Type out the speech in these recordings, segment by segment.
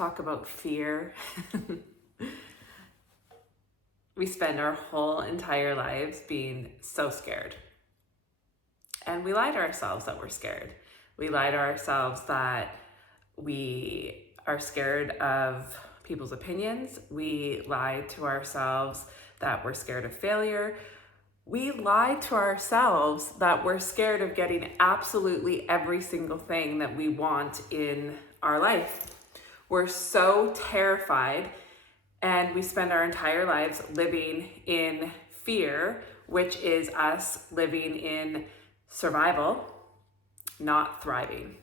talk about fear. We spend our whole entire lives being so scared. And we lie to ourselves that we're scared. We lie to ourselves that we are scared of people's opinions. We lie to ourselves that we're scared of failure. We lie to ourselves that we're scared of getting absolutely every single thing that we want in our life. We're so terrified, and we spend our entire lives living in fear, which is us living in survival, not thriving.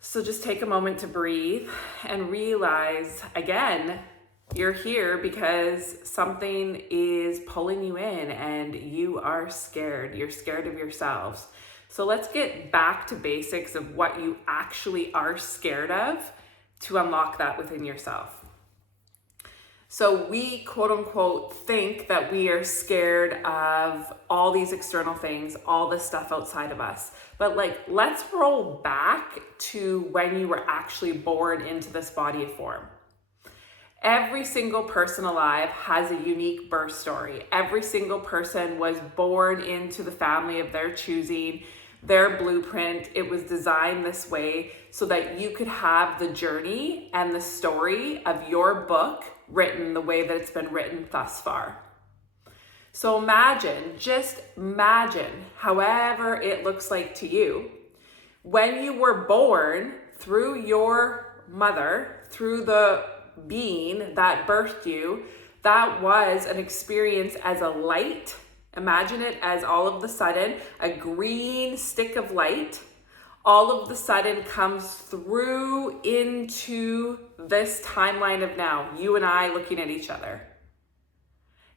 So just take a moment to breathe and realize, again, you're here because something is pulling you in and you are scared. You're scared of yourselves. So let's get back to basics of what you actually are scared of to unlock that within yourself. So we, quote unquote, think that we are scared of all these external things, all this stuff outside of us. But let's roll back to when you were actually born into this body of form. Every single person alive has a unique birth story. Every single person was born into the family of their choosing, their blueprint. It was designed this way so that you could have the journey and the story of your book written the way that it's been written thus far. So just imagine, however it looks like to you, when you were born through your mother, through the being that birthed you, that was an experience as a light. Imagine it as all of the sudden a green stick of light all of the sudden comes through into this timeline of now, you and I looking at each other.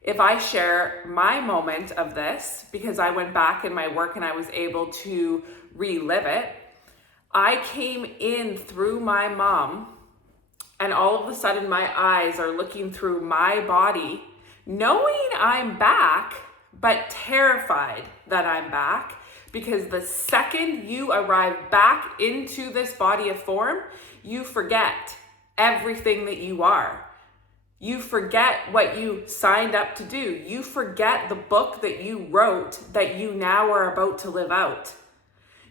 If I share my moment of this, because I went back in my work and I was able to relive it, I came in through my mom, and all of a sudden my eyes are looking through my body, knowing I'm back, but terrified that I'm back, because the second you arrive back into this body of form, you forget everything that you are. You forget what you signed up to do. You forget the book that you wrote that you now are about to live out.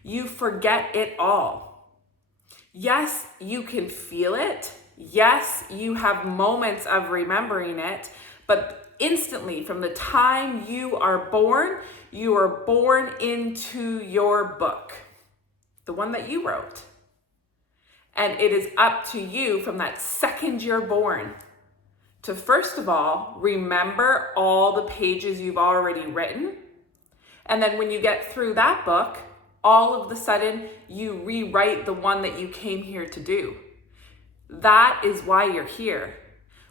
You forget it all. Yes, you can feel it. Yes, you have moments of remembering it, but instantly from the time you are born into your book, the one that you wrote. And it is up to you from that second you're born to, first of all, remember all the pages you've already written. And then when you get through that book, all of the sudden you rewrite the one that you came here to do. That is why you're here.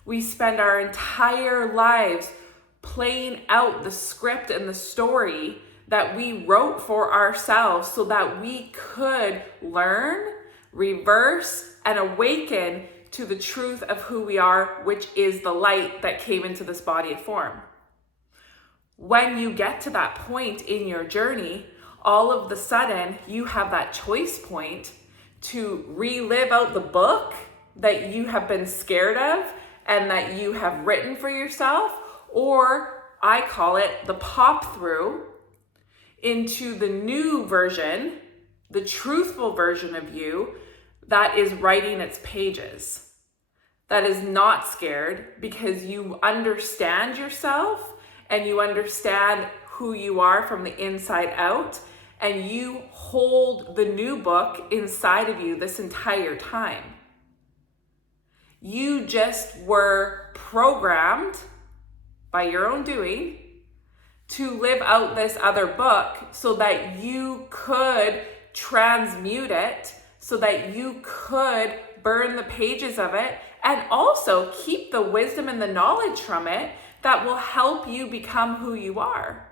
We spend our entire lives playing out the script and the story that we wrote for ourselves so that we could learn, reverse, and awaken to the truth of who we are, which is the light that came into this body of form. When you get to that point in your journey, all of the sudden you have that choice point to relive out the book that you have been scared of and that you have written for yourself, or I call it the pop through into the new version, the truthful version of you that is writing its pages, that is not scared because you understand yourself and you understand who you are from the inside out, and you hold the new book inside of you this entire time. You just were programmed by your own doing to live out this other book so that you could transmute it, so that you could burn the pages of it, and also keep the wisdom and the knowledge from it that will help you become who you are.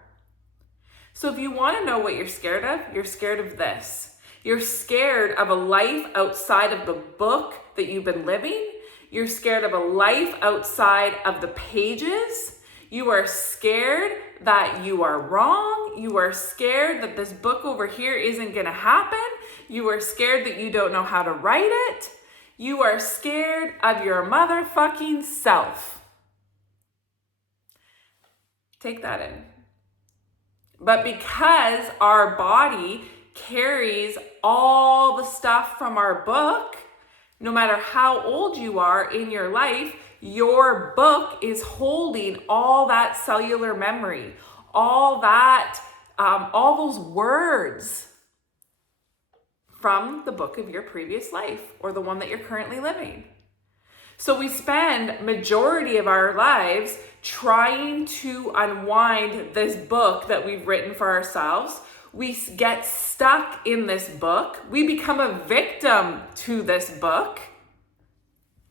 So if you want to know what you're scared of this. You're scared of a life outside of the book that you've been living. You're scared of a life outside of the pages. You are scared that you are wrong. You are scared that this book over here isn't going to happen. You are scared that you don't know how to write it. You are scared of your motherfucking self. Take that in. But because our body carries all the stuff from our book, no matter how old you are in your life, your book is holding all that cellular memory, all that, all those words from the book of your previous life or the one that you're currently living. So we spend majority of our lives trying to unwind this book that we've written for ourselves. We get stuck in this book. We become a victim to this book.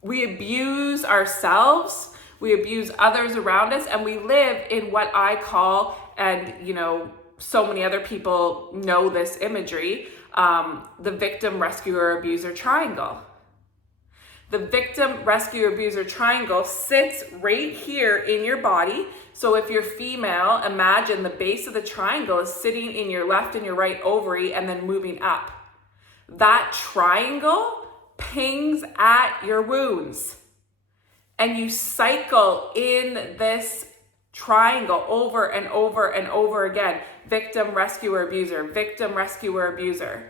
We abuse ourselves. We abuse others around us, and we live in what I call, and so many other people know this imagery, the victim, rescuer, abuser triangle. The victim, rescuer, abuser triangle sits right here in your body. So if you're female, imagine the base of the triangle is sitting in your left and your right ovary and then moving up. That triangle pings at your wounds. And you cycle in this triangle over and over and over again. Victim, rescuer, abuser, victim, rescuer, abuser.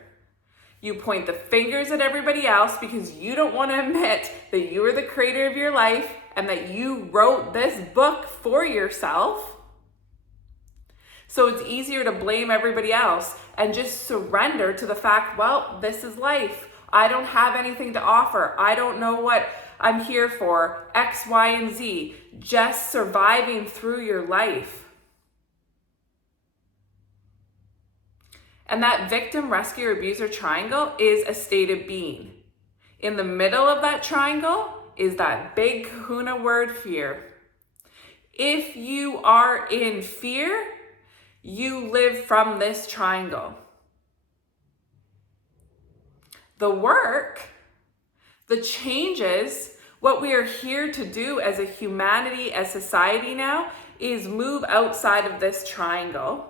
You point the fingers at everybody else because you don't want to admit that you are the creator of your life and that you wrote this book for yourself. So it's easier to blame everybody else and just surrender to the fact, well, this is life. I don't have anything to offer. I don't know what I'm here for. X, Y, and Z. Just surviving through your life. And that victim, rescuer, abuser triangle is a state of being. In the middle of that triangle is that big kahuna word, fear. If you are in fear, you live from this triangle. The work, the changes, what we are here to do as a humanity, as society now, is move outside of this triangle.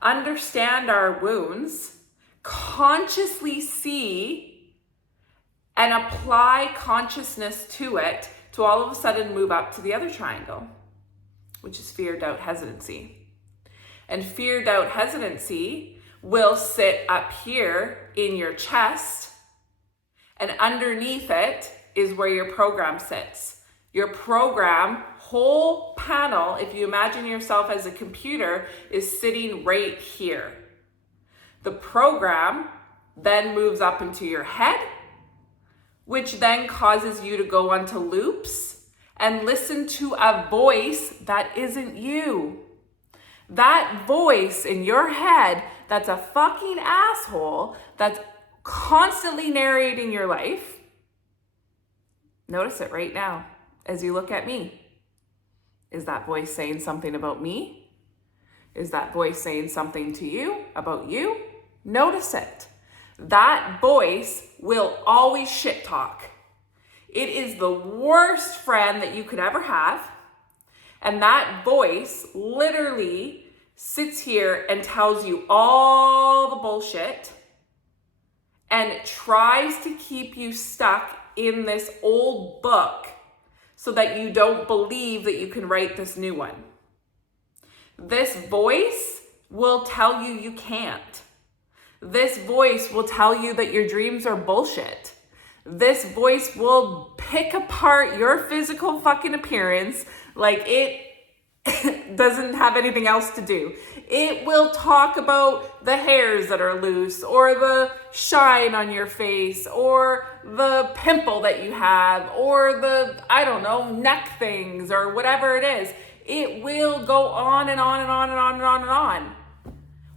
Understand our wounds, consciously see and apply consciousness to it to all of a sudden move up to the other triangle, which is fear, doubt, hesitancy. And fear, doubt, hesitancy will sit up here in your chest, and underneath it is where your program sits. Your program, whole panel, if you imagine yourself as a computer, is sitting right here. The program then moves up into your head, which then causes you to go onto loops and listen to a voice that isn't you. That voice in your head that's a fucking asshole, that's constantly narrating your life. Notice it right now. As you look at me, is that voice saying something about me? Is that voice saying something to you about you? Notice it. That voice will always shit talk. It is the worst friend that you could ever have. And that voice literally sits here and tells you all the bullshit and tries to keep you stuck in this old book so that you don't believe that you can write this new one. This voice will tell you you can't. This voice will tell you that your dreams are bullshit. This voice will pick apart your physical fucking appearance like it doesn't have anything else to do. It will talk about the hairs that are loose, or the shine on your face, or the pimple that you have, or the, neck things, or whatever it is. It will go on and on and on and on and on and on.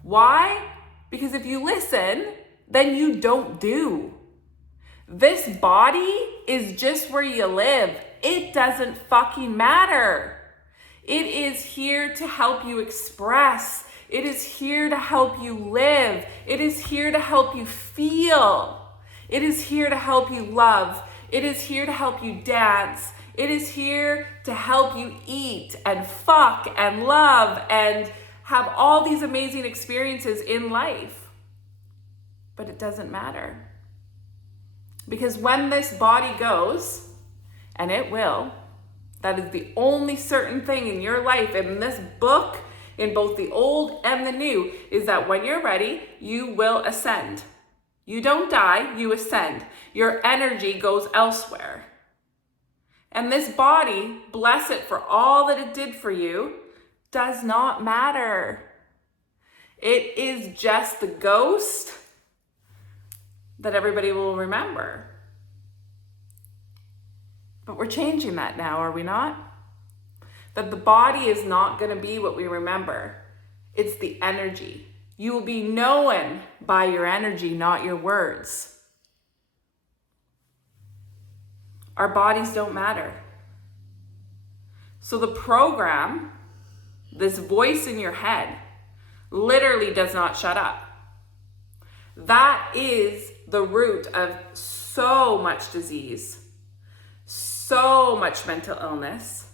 Why? Because if you listen, then you don't do. This body is just where you live. It doesn't fucking matter. It is here to help you express. It is here to help you live. It is here to help you feel. It is here to help you love. It is here to help you dance. It is here to help you eat and fuck and love and have all these amazing experiences in life. But it doesn't matter. Because when this body goes, and it will, that is the only certain thing in your life, in this book, in both the old and the new, is that when you're ready, you will ascend. You don't die, you ascend. Your energy goes elsewhere. And this body, bless it for all that it did for you, does not matter. It is just the ghost that everybody will remember. But we're changing that now, are we not? That the body is not going to be what we remember. It's the energy. You will be known by your energy, not your words. Our bodies don't matter. So the program, this voice in your head, literally does not shut up. That is the root of so much disease, so much mental illness,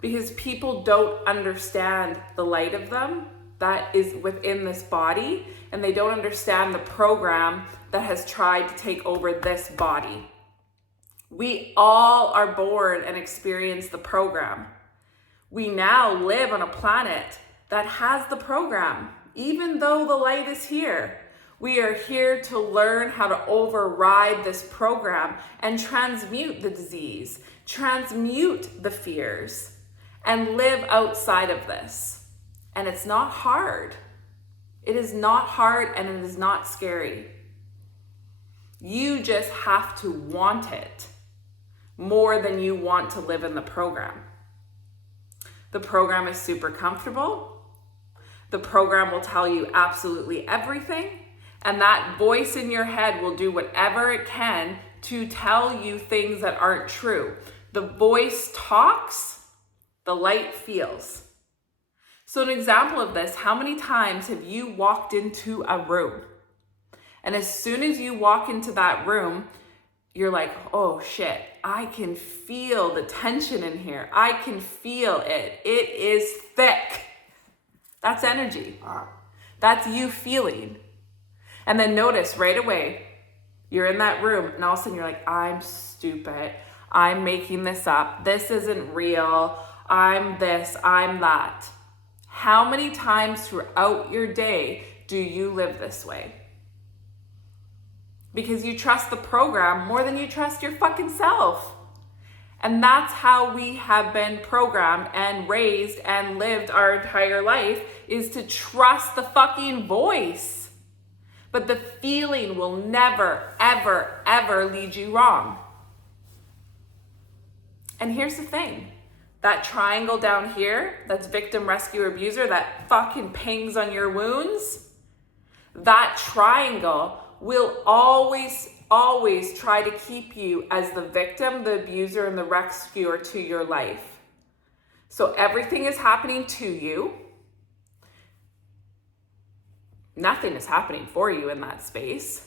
because people don't understand the light of them that is within this body, and they don't understand the program that has tried to take over this body. We all are born and experience the program. We now live on a planet that has the program, even though the light is here. We are here to learn how to override this program and transmute the disease, transmute the fears, and live outside of this. And it's not hard. It is not hard, and it is not scary. You just have to want it more than you want to live in the program. The program is super comfortable. The program will tell you absolutely everything. And that voice in your head will do whatever it can to tell you things that aren't true. The voice talks, the light feels. So an example of this, how many times have you walked into a room? And as soon as you walk into that room, you're like, oh shit, I can feel the tension in here. I can feel it. It is thick. That's energy. That's you feeling. And then notice right away, you're in that room and all of a sudden you're like, I'm stupid. I'm making this up. This isn't real. I'm this, I'm that. How many times throughout your day do you live this way? Because you trust the program more than you trust your fucking self. And that's how we have been programmed and raised and lived our entire life, is to trust the fucking voice. But the feeling will never, ever, ever lead you wrong. And here's the thing. That triangle down here, that's victim, rescuer, abuser, that fucking pings on your wounds, that triangle will always try to keep you as the victim, the abuser, and the rescuer to your life. So everything is happening to you. Nothing is happening for you in that space.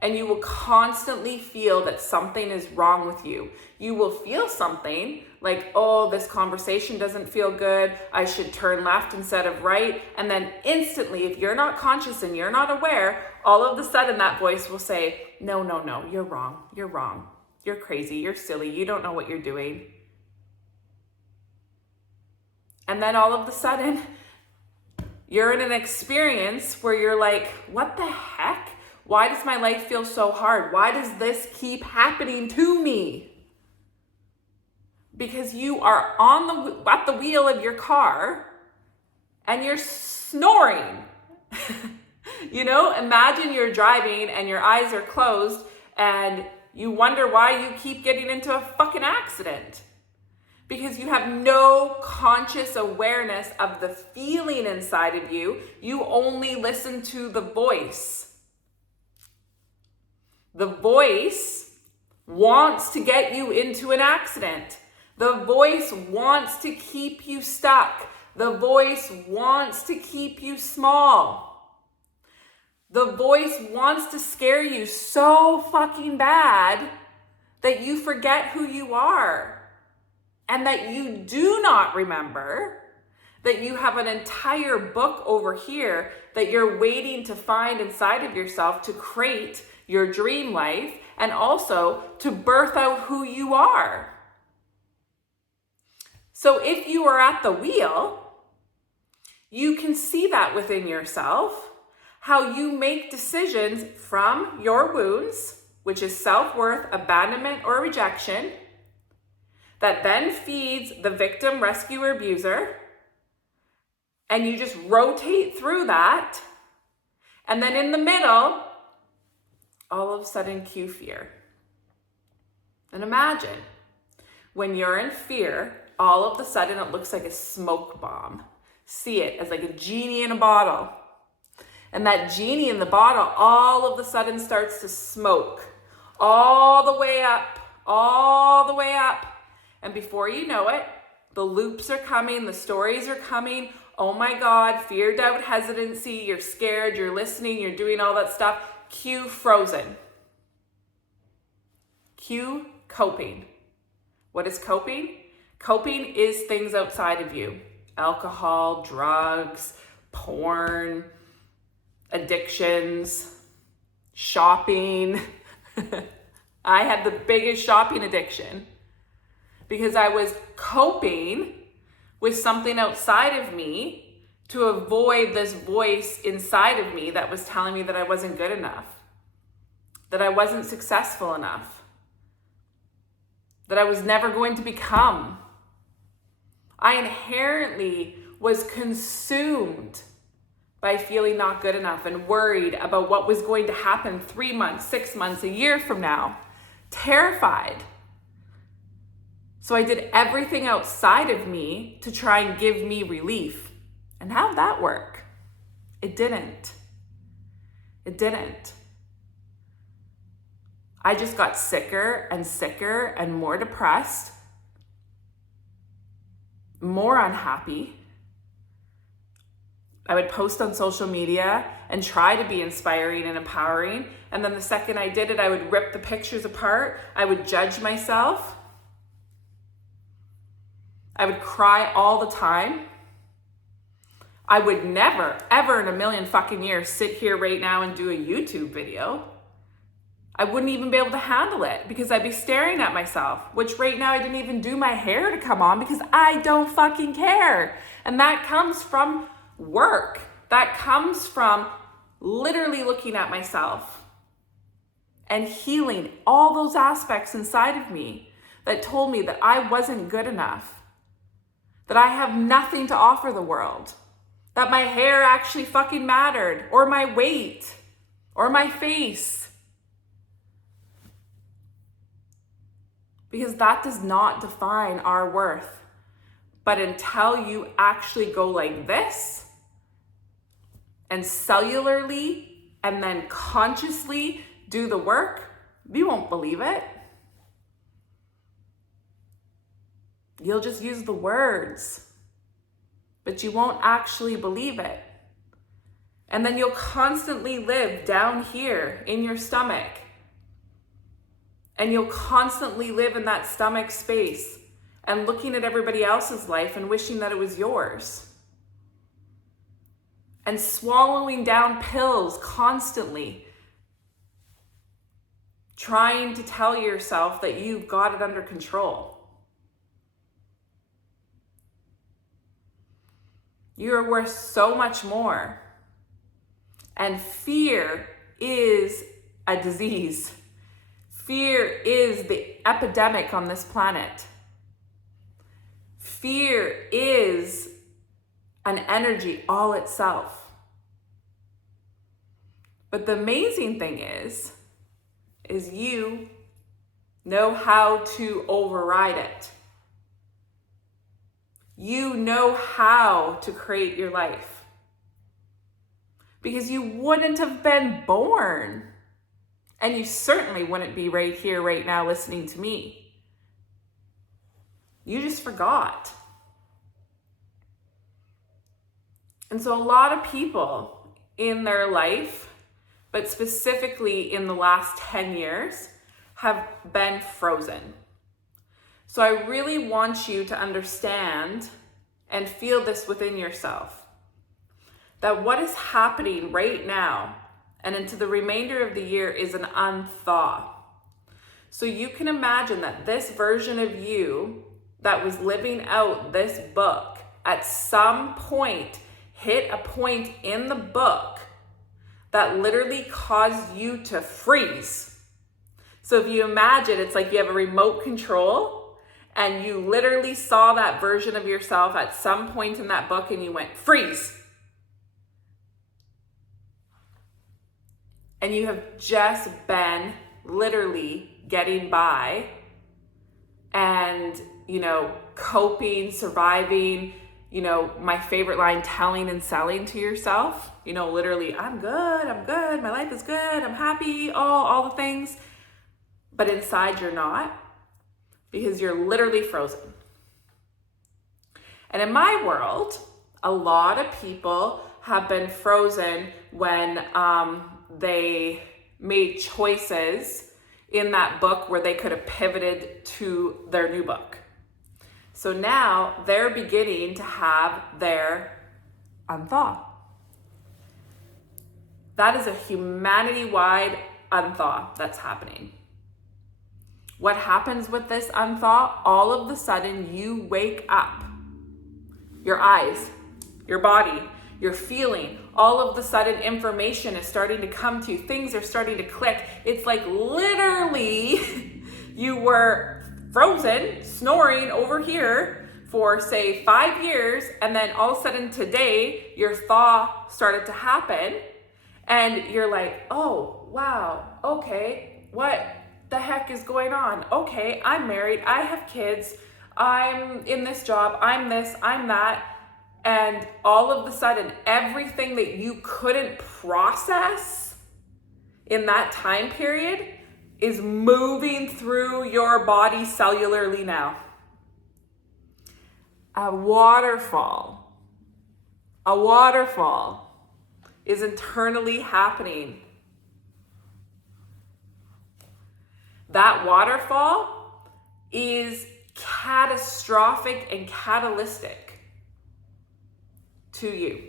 And you will constantly feel that something is wrong with you. You will feel something like, oh, this conversation doesn't feel good. I should turn left instead of right. And then instantly, if you're not conscious and you're not aware, all of a sudden that voice will say, no, you're wrong. You're wrong. You're crazy. You're silly. You don't know what you're doing. And then all of a sudden, you're in an experience where you're like, what the heck? Why does my life feel so hard? Why does this keep happening to me? Because you are at the wheel of your car and you're snoring. Imagine you're driving and your eyes are closed and you wonder why you keep getting into a fucking accident. Because you have no conscious awareness of the feeling inside of you. You only listen to the voice. The voice wants to get you into an accident. The voice wants to keep you stuck. The voice wants to keep you small. The voice wants to scare you so fucking bad that you forget who you are and that you do not remember that you have an entire book over here that you're waiting to find inside of yourself to create your dream life, and also to birth out who you are. So if you are at the wheel, you can see that within yourself, how you make decisions from your wounds, which is self-worth, abandonment, or rejection, that then feeds the victim, rescuer, abuser, and you just rotate through that. And then in the middle, all of a sudden cue fear. And imagine when you're in fear, all of a sudden it looks like a smoke bomb. See it as like a genie in a bottle. And that genie in the bottle all of a sudden starts to smoke all the way up, all the way up. And before you know it, the loops are coming, the stories are coming. Oh my God, fear, doubt, hesitancy, you're scared, you're listening, you're doing all that stuff. Cue frozen. Cue coping. What is coping? Coping is things outside of you. Alcohol, drugs, porn, addictions, shopping. I had the biggest shopping addiction because I was coping with something outside of me to avoid this voice inside of me that was telling me that I wasn't good enough, that I wasn't successful enough, that I was never going to become. I inherently was consumed by feeling not good enough and worried about what was going to happen 3 months, 6 months, a year from now, terrified. So I did everything outside of me to try and give me relief. And how'd that work? It didn't. It didn't. I just got sicker and sicker and more depressed, more unhappy. I would post on social media and try to be inspiring and empowering. And then the second I did it, I would rip the pictures apart. I would judge myself. I would cry all the time. I would never, ever in a million fucking years sit here right now and do a YouTube video. I wouldn't even be able to handle it because I'd be staring at myself, which right now I didn't even do my hair to come on because I don't fucking care. And that comes from work. That comes from literally looking at myself and healing all those aspects inside of me that told me that I wasn't good enough, that I have nothing to offer the world, that my hair actually fucking mattered, or my weight, or my face. Because that does not define our worth. But until you actually go like this, and cellularly, and then consciously do the work, you won't believe it. You'll just use the words, but you won't actually believe it. And then you'll constantly live down here in your stomach. And you'll constantly live in that stomach space and looking at everybody else's life and wishing that it was yours. And swallowing down pills constantly, trying to tell yourself that you've got it under control. You are worth so much more. And fear is a disease. Fear is the epidemic on this planet. Fear is an energy all itself. But the amazing thing is you know how to override it. You know how to create your life. Because you wouldn't have been born. And you certainly wouldn't be right here, right now, listening to me. You just forgot. And so a lot of people in their life, but specifically in the last 10 years, have been frozen. So I really want you to understand and feel this within yourself, that what is happening right now and into the remainder of the year is an unthaw. So you can imagine that this version of you that was living out this book at some point hit a point in the book that literally caused you to freeze. So if you imagine, it's like you have a remote control and you literally saw that version of yourself at some point in that book and you went, freeze. And you have just been literally getting by and, coping, surviving, my favorite line, telling and selling to yourself, literally, I'm good, my life is good, I'm happy, all the things. But inside you're not, because you're literally frozen. And in my world, a lot of people have been frozen when they made choices in that book where they could have pivoted to their new book. So now they're beginning to have their unthaw. That is a humanity-wide unthaw that's happening. What happens with this unthaw? All of a sudden you wake up. Your eyes, your body, your feeling, all of a sudden information is starting to come to you. Things are starting to click. It's like literally you were frozen, snoring over here for say 5 years, and then all of a sudden today your thaw started to happen and you're like, oh wow, okay, what the heck is going on? Okay, I'm married, I have kids, I'm in this job, I'm this, I'm that. And all of a sudden, everything that you couldn't process in that time period is moving through your body cellularly now. A waterfall is internally happening. That waterfall is catastrophic and catalytic to you.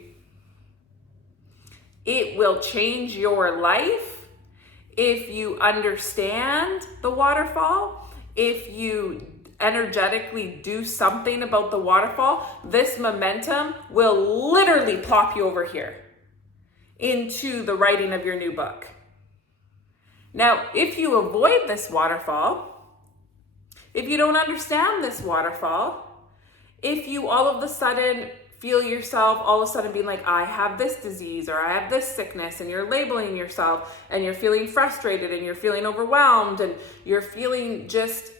It will change your life if you understand the waterfall, if you energetically do something about the waterfall. This momentum will literally plop you over here into the writing of your new book. Now, if you avoid this waterfall, if you don't understand this waterfall, if you all of a sudden feel yourself all of a sudden being like, I have this disease or I have this sickness, and you're labeling yourself and you're feeling frustrated and you're feeling overwhelmed and you're feeling just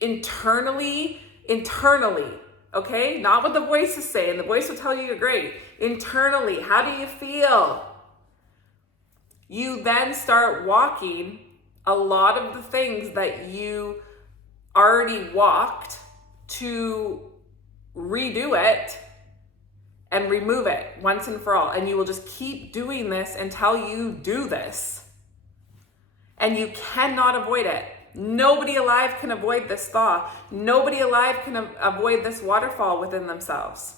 internally, okay? Not what the voice is saying. The voice will tell you you're great. Internally, how do you feel? You then start walking a lot of the things that you already walked to redo it and remove it once and for all. And you will just keep doing this until you do this. And you cannot avoid it. Nobody alive can avoid this thaw. Nobody alive can avoid this waterfall within themselves.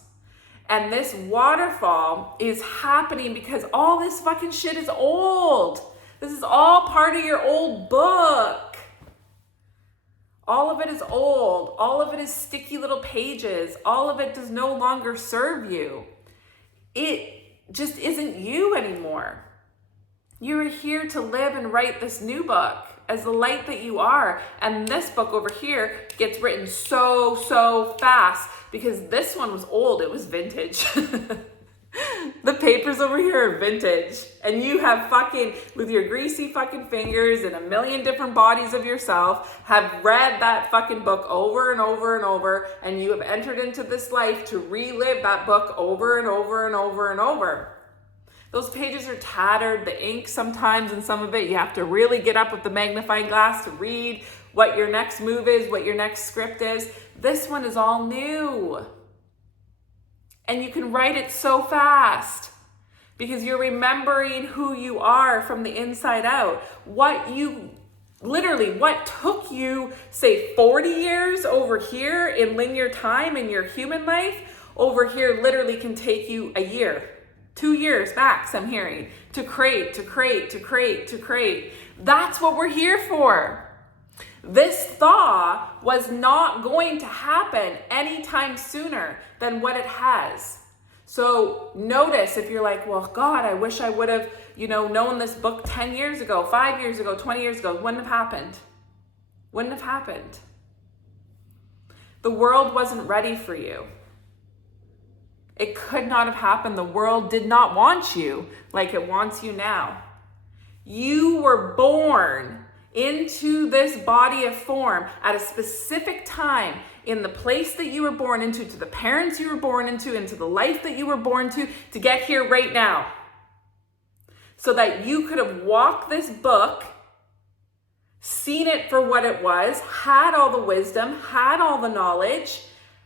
And this waterfall is happening because all this fucking shit is old. This is all part of your old book. All of it is old. All of it is sticky little pages. All of it does no longer serve you. It just isn't you anymore. You're here to live and write this new book as the light that you are. And this book over here gets written so fast because this one was old. It was vintage. The papers over here are vintage, and you have fucking, with your greasy fucking fingers and a million different bodies of yourself, have read that fucking book over and over and over, and you have entered into this life to relive that book over and over and over and over. Those pages are tattered, the ink sometimes, and some of it you have to really get up with the magnifying glass to read what your next move is, what your next script is. This one is all new. And you can write it so fast because you're remembering who you are from the inside out. What took you, say, 40 years over here in linear time in your human life, over here literally can take you a year. 2 years max, I'm hearing. To create. That's what we're here for. This thaw was not going to happen anytime sooner than what it has. So notice if you're like, well, God, I wish I would have, known this book 10 years ago, 5 years ago, 20 years ago. Wouldn't have happened. Wouldn't have happened. The world wasn't ready for you. It could not have happened. The world did not want you like it wants you now. You were born into this body of form at a specific time in the place that you were born into, to the parents you were born into the life that you were born to get here right now. So that you could have walked this book, seen it for what it was, had all the wisdom, had all the knowledge,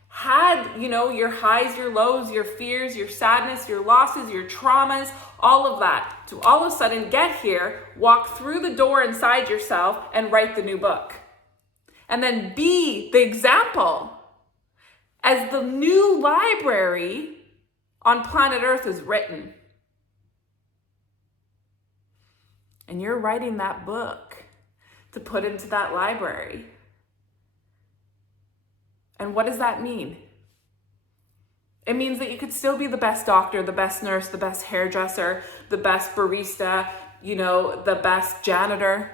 had, your highs, your lows, your fears, your sadness, your losses, your traumas, all of that, to all of a sudden get here, walk through the door inside yourself and write the new book. And then be the example as the new library on planet Earth is written. And you're writing that book to put into that library. And what does that mean? It means that you could still be the best doctor, the best nurse, the best hairdresser, the best barista, the best janitor.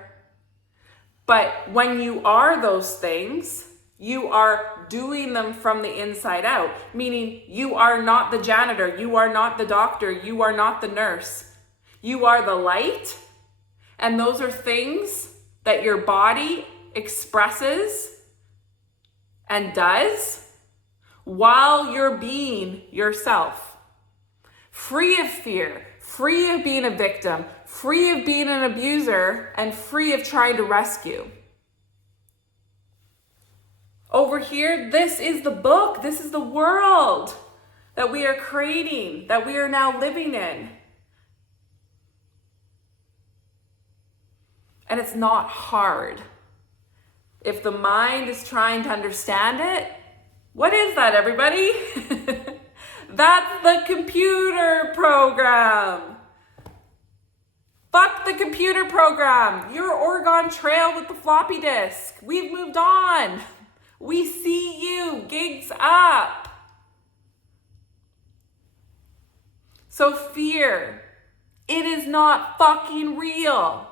But when you are those things, you are doing them from the inside out, meaning you are not the janitor, you are not the doctor, you are not the nurse. You are the light, and those are things that your body expresses and does while you're being yourself. Free of fear, free of being a victim, free of being an abuser, and free of trying to rescue. Over here, this is the book, this is the world that we are creating, that we are now living in. And it's not hard. If the mind is trying to understand it, what is that, everybody? That's the computer program. Fuck the computer program. Your Oregon Trail with the floppy disk. We've moved on. We see you. Gigs up. So fear, it is not fucking real.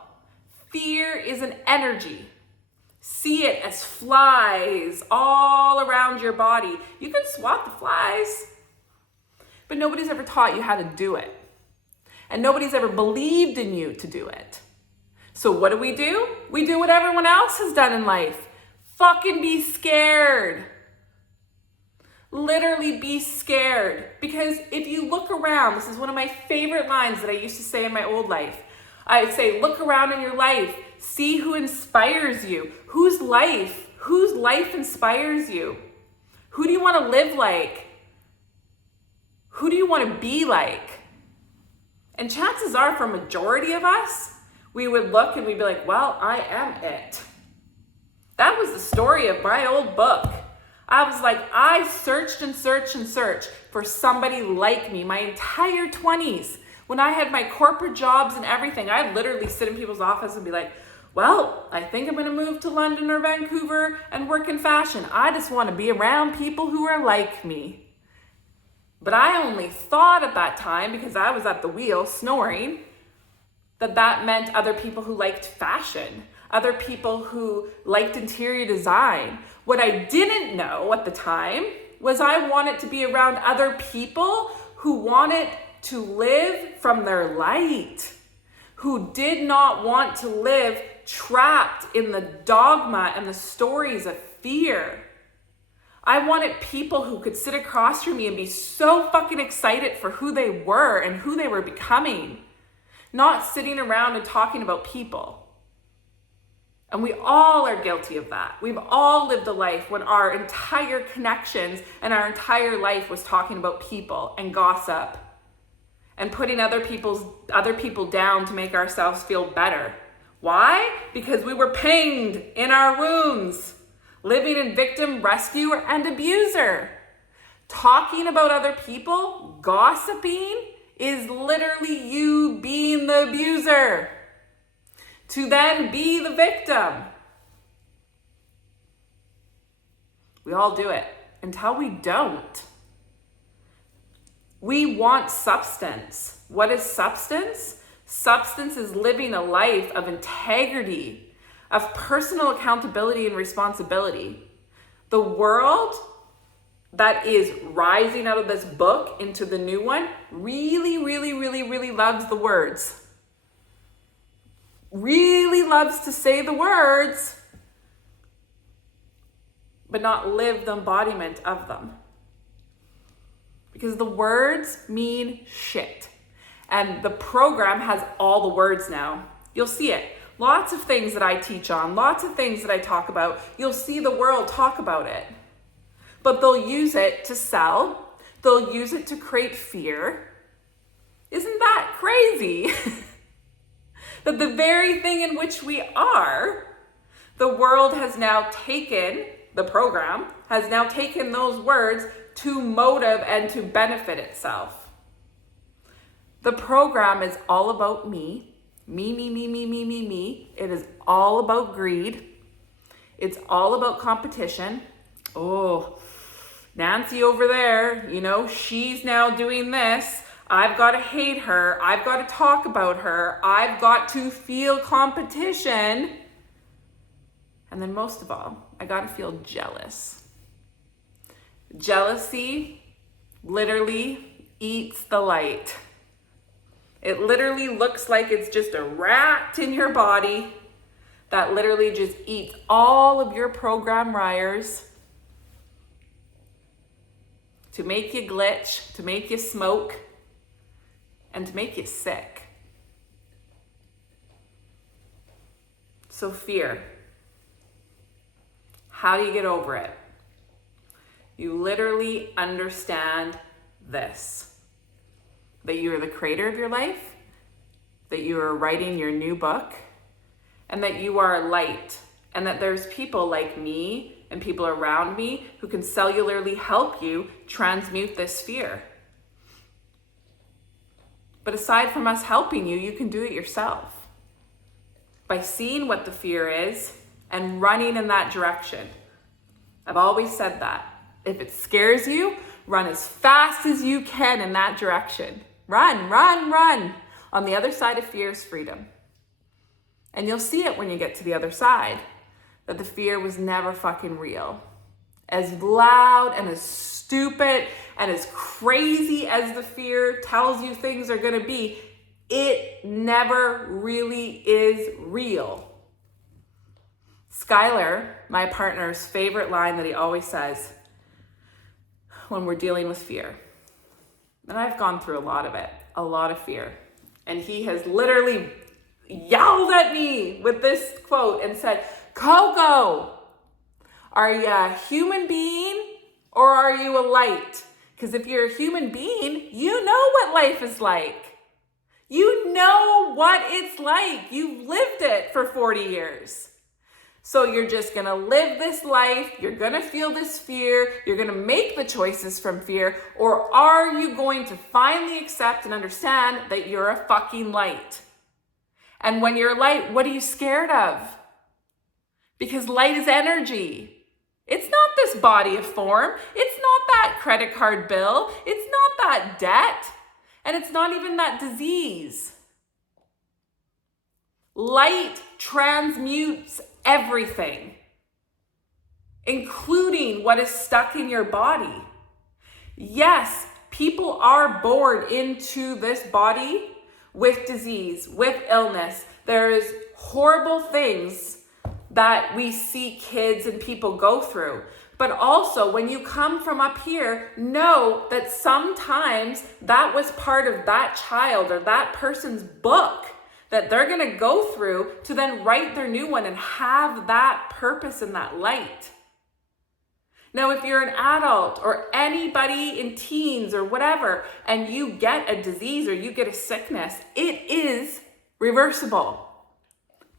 Fear is an energy. See it as flies all around your body. You can swat the flies, but nobody's ever taught you how to do it. And nobody's ever believed in you to do it. So what do? We do what everyone else has done in life. Fucking be scared. Literally be scared. Because if you look around, this is one of my favorite lines that I used to say in my old life. I would say, look around in your life. See who inspires you. Whose life inspires you? Who do you want to live like? Who do you want to be like? And chances are, for a majority of us, we would look and we'd be like, well, I am it. That was the story of my old book. I was like, I searched and searched and searched for somebody like me my entire 20s. When I had my corporate jobs and everything, I'd literally sit in people's office and be like, well, I think I'm going to move to London or Vancouver and work in fashion. I just want to be around people who are like me. But I only thought at that time, because I was at the wheel snoring, that meant other people who liked fashion, other people who liked interior design. What I didn't know at the time was I wanted to be around other people who wanted to live from their light, who did not want to live trapped in the dogma and the stories of fear. I wanted people who could sit across from me and be so fucking excited for who they were and who they were becoming, not sitting around and talking about people. And we all are guilty of that. We've all lived a life when our entire connections and our entire life was talking about people and gossip and putting other people down to make ourselves feel better. Why? Because we were pained in our wounds, living in victim, rescuer, and abuser. Talking about other people, gossiping, is literally you being the abuser to then be the victim. We all do it until we don't. We want substance. What is substance? Substance is living a life of integrity, of personal accountability and responsibility. The world that is rising out of this book into the new one really, really, really, really loves the words. Really loves to say the words, but not live the embodiment of them. Because the words mean shit. And the program has all the words now. You'll see it. Lots of things that I teach on, lots of things that I talk about, you'll see the world talk about it. But they'll use it to sell. They'll use it to create fear. Isn't that crazy? That the very thing in which we are, the world has now taken, the program has now taken those words to motive and to benefit itself. The program is all about me. Me, me, me, me, me, me, me. It is all about greed. It's all about competition. Oh, Nancy over there, she's now doing this. I've got to hate her. I've got to talk about her. I've got to feel competition. And then most of all, I got to feel jealous. Jealousy literally eats the light. It literally looks like it's just a rat in your body that literally just eats all of your program wires to make you glitch, to make you smoke, and to make you sick. So fear. How do you get over it? You literally understand this. That you are the creator of your life, that you are writing your new book, and that you are light, and that there's people like me and people around me who can cellularly help you transmute this fear. But aside from us helping you, you can do it yourself by seeing what the fear is and running in that direction. I've always said that. If it scares you, run as fast as you can in that direction. Run, run, run. On the other side of fear is freedom. And you'll see it when you get to the other side, that the fear was never fucking real. As loud and as stupid and as crazy as the fear tells you things are gonna be, it never really is real. Skylar, my partner's favorite line that he always says when we're dealing with fear, and I've gone through a lot of it, a lot of fear, and he has literally yelled at me with this quote and said, Coco, are you a human being or are you a light? Because if you're a human being, you know what life is like. You know what it's like. You've lived it for 40 years. So you're just gonna live this life, you're gonna feel this fear, you're gonna make the choices from fear, or are you going to finally accept and understand that you're a fucking light? And when you're light, what are you scared of? Because light is energy. It's not this body of form, it's not that credit card bill, it's not that debt, and it's not even that disease. Light transmutes everything, including what is stuck in your body. Yes, people are born into this body with disease, with illness. There's horrible things that we see kids and people go through. But also, when you come from up here, know that sometimes that was part of that child or that person's book that they're gonna go through to then write their new one and have that purpose and that light. Now, if you're an adult or anybody in teens or whatever, and you get a disease or you get a sickness, it is reversible.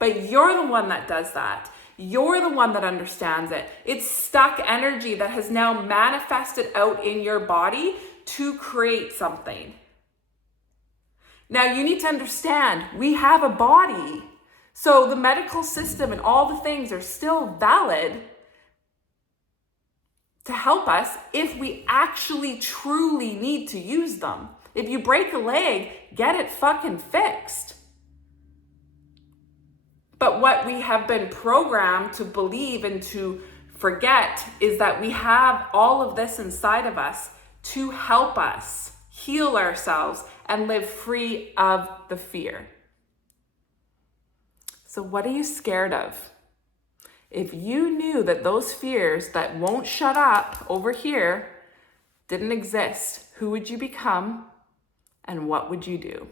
But you're the one that does that. You're the one that understands it. It's stuck energy that has now manifested out in your body to create something. Now you need to understand, we have a body. So the medical system and all the things are still valid to help us if we actually truly need to use them. If you break a leg, get it fucking fixed. But what we have been programmed to believe and to forget is that we have all of this inside of us to help us heal ourselves and live free of the fear. So what are you scared of? If you knew that those fears that won't shut up over here didn't exist, who would you become and what would you do?